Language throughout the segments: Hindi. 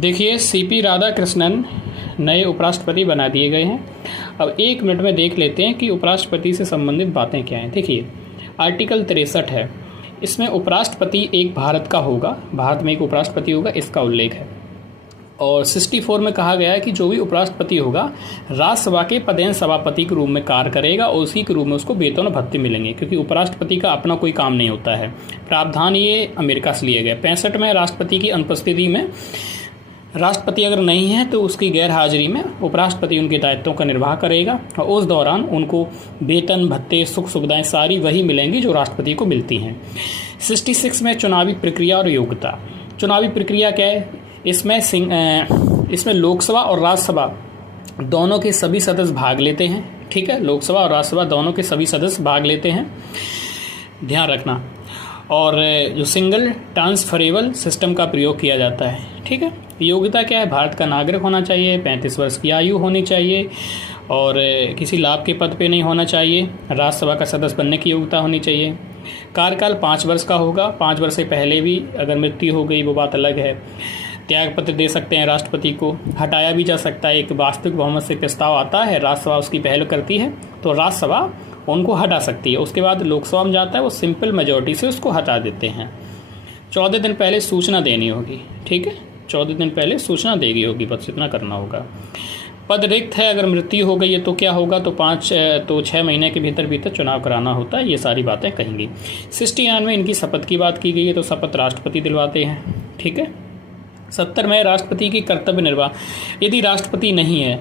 देखिए, सीपी राधाकृष्णन नए उपराष्ट्रपति बना दिए गए हैं। अब 1 मिनट में देख लेते हैं कि उपराष्ट्रपति से संबंधित बातें क्या हैं। देखिए, आर्टिकल 63 है, इसमें उपराष्ट्रपति एक भारत का होगा, भारत में एक उपराष्ट्रपति होगा, इसका उल्लेख है। और 64 में कहा गया है कि जो भी उपराष्ट्रपति होगा राज्यसभा के पदेन सभापति के रूप में कार्य करेगा और उसी के रूप में उसको वेतन और भत्ते मिलेंगे, क्योंकि उपराष्ट्रपति का अपना कोई काम नहीं होता है। प्रावधान ये अमेरिका से लिए गए। 65 में राष्ट्रपति की अनुपस्थिति में, राष्ट्रपति अगर नहीं है तो उसकी गैर हाजिरी में उपराष्ट्रपति उनके दायित्वों का निर्वाह करेगा और उस दौरान उनको वेतन, भत्ते, सुख सुविधाएं सारी वही मिलेंगी जो राष्ट्रपति को मिलती हैं। 66 में चुनावी प्रक्रिया और योग्यता। चुनावी प्रक्रिया क्या है? इसमें लोकसभा और राज्यसभा दोनों के सभी सदस्य भाग लेते हैं। ठीक है, लोकसभा और राज्यसभा दोनों के सभी सदस्य भाग लेते हैं, ध्यान रखना। और जो सिंगल ट्रांसफरेबल सिस्टम का प्रयोग किया जाता है। ठीक है, योग्यता क्या है? भारत का नागरिक होना चाहिए, 35 वर्ष की आयु होनी चाहिए और किसी लाभ के पद पे नहीं होना चाहिए, राज्यसभा का सदस्य बनने की योग्यता होनी चाहिए। कार्यकाल 5 वर्ष का होगा, 5 वर्ष से पहले भी अगर मृत्यु हो गई वो बात अलग है। त्याग पत्र दे सकते हैं राष्ट्रपति को, हटाया भी जा सकता है। एक वास्तविक बहुमत से प्रस्ताव आता है, राज्यसभा उसकी पहल करती है तो राज्यसभा उनको हटा सकती है। उसके बाद लोकसभा में जाता है, वो सिंपल मेजोरिटी से उसको हटा देते हैं। 14 दिन पहले सूचना देनी होगी। ठीक है, 14 दिन पहले सूचना देनी होगी, बस इतना करना होगा। पद रिक्त है, अगर मृत्यु हो गई है तो क्या होगा? तो 6 महीने के भीतर चुनाव कराना होता है। ये सारी बातें कहेंगी। 69 में इनकी शपथ की बात की गई है, तो शपथ राष्ट्रपति दिलवाते हैं। ठीक है, 70 में राष्ट्रपति की कर्तव्य निर्वाह। यदि राष्ट्रपति नहीं है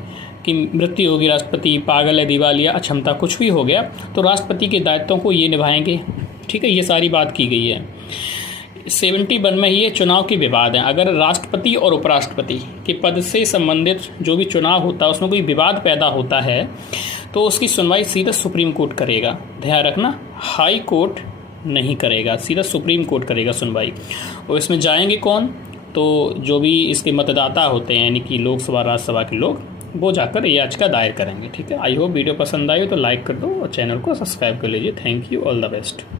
कि मृत्यु होगी, राष्ट्रपति पागल है, दिवालिया, अक्षमता कुछ भी हो गया, तो राष्ट्रपति के दायित्वों को ये निभाएंगे। ठीक है, ये सारी बात की गई है। 71 में ये चुनाव के विवाद हैं। अगर राष्ट्रपति और उपराष्ट्रपति के पद से संबंधित जो भी चुनाव होता है उसमें कोई विवाद पैदा होता है तो उसकी सुनवाई सीधा सुप्रीम कोर्ट करेगा। ध्यान रखना, हाई कोर्ट नहीं करेगा, सीधा सुप्रीम कोर्ट करेगा सुनवाई। और इसमें जाएंगे कौन? तो जो भी इसके मतदाता होते हैं, यानी कि लोकसभा राज्यसभा के लोग, वो जाकर ये याचिका दायर करेंगे। ठीक है, आई होप वीडियो पसंद आई हो तो लाइक कर दो और चैनल को सब्सक्राइब कर लीजिए। Thank you, all the best.